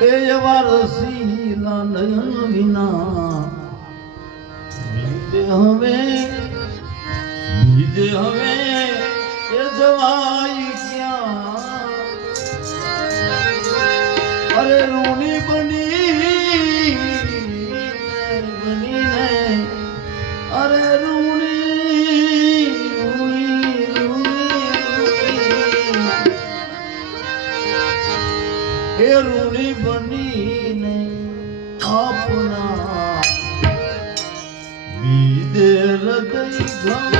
એ એવા રસીલા નયન વિના બીજે હવે બીજે હવે એ जगति भव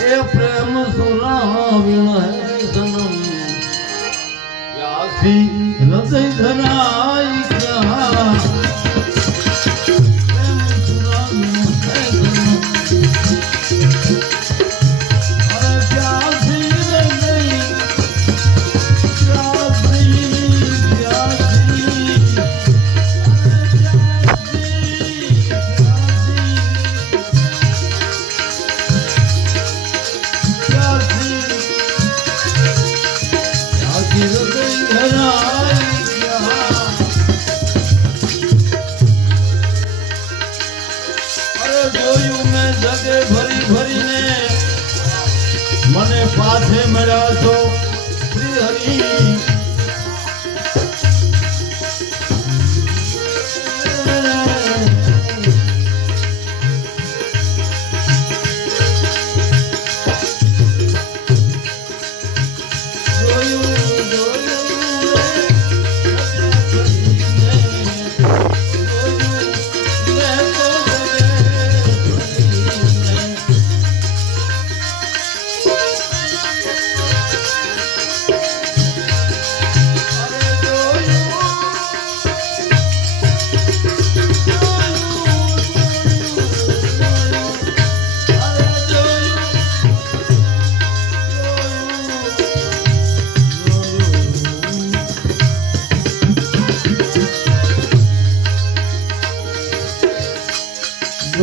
એ પ્રેમ સુરાવીણ જન્મ. યાસી હૃદય ધરા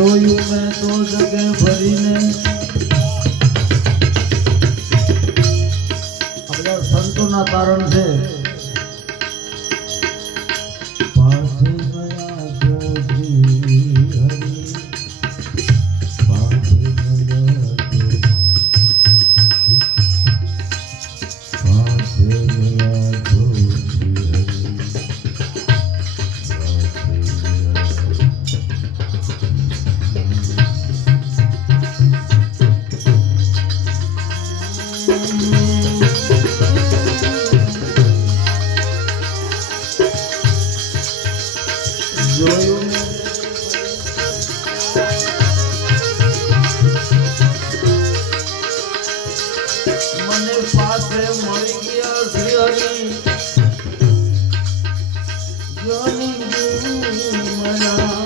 જોયું મેં તો જગે બધા સંતોના કારણ છે. મને પાસે મળી ગયા જીવની જીવની મના